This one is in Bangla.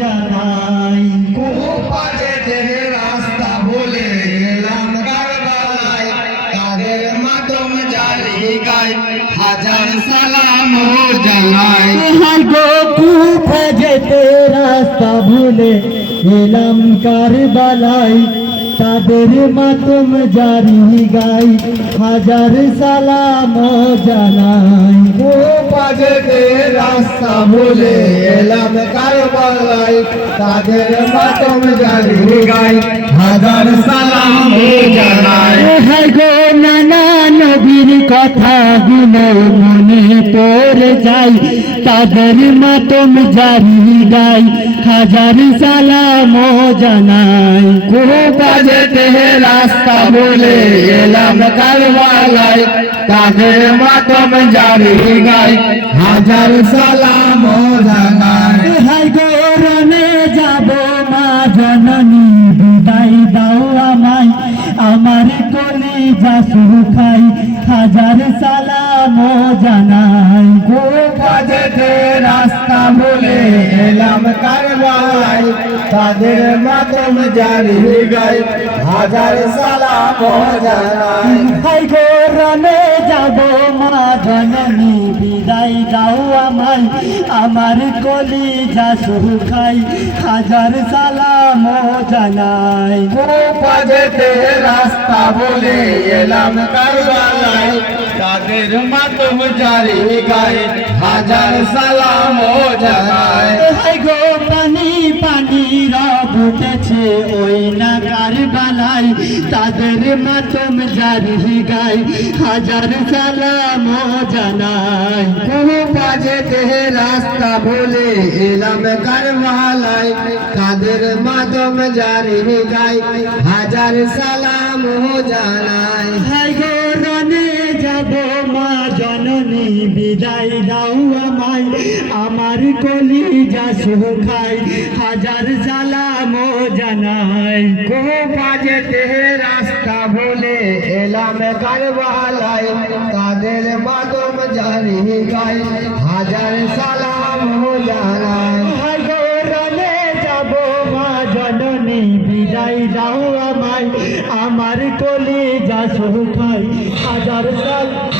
জানাই কুপাজেতে রাস্তা বলে এলাম কারবালায়, তাদের মাতম জারি গায় হাজার সালাম জানাই। হাই গো কুফা যেতে রাস্তা ভুলে এলাম কারবালায়, তাদের মাতম জারি গাই হাজার সালাম জানাই। কুপাজেতে রাস্তা বলে এলাম কারবালায়, তাদের মাতম জারি গায় হাজার সালাম জানাই। হাই গো নানা নবীর কথা গুলো মনে পড়ে যাই, তাদের মাতম জারি গাই হাজার সালাম জানাই। কুপাজেতে রাস্তা বলে এলাম কারবালায়, তাদের মাতম জারি গায় হাজার সালাম জানাই। হাই গো রনে যাব মা জননী বিদায় দাও আমায়, আমার কলিজা শুকাই হাজার সালাম জানাই। কুপাজেতে রাস্তা বলে এলাম কারবালায়, তাদের মাতম জারি গায় হাজার সালাম জানাই। হাই গো রনে যাব মা জননী বিদায় দাও আমায়, আমার কলিজা শুকাই হাজার সালাম জানাই। কুপাজেতে রাস্তা বলে এলাম কারবালায়, তাদের মাতম জারি গায় হাজার সালাম জানাই। হাই গো পানি পানি রব উঠেছে ওই না কারবালায়, তাদের মাতম জারি গাই হাজার সালাম জানাই। কুপাজেতে রাস্তা বলে এলাম কারবালায়, তাদের মাতম জারি গায় হাজার সালাম জানাই। হাই গো রনে যাব মা জননী বিদায় দাও আমায়, আমার কলিজা শুকাই হাজার সালাম জানাই। কুপাজেতে রাস্তা বলে এলাম কারবালায়, তাদের মাতম জারি গায় হাজার সালাম জানাই। হাই গো রনে যাব মা জননী বিদায় দাও আমায়, আমার কলিজা শুকাই হাজার সালাম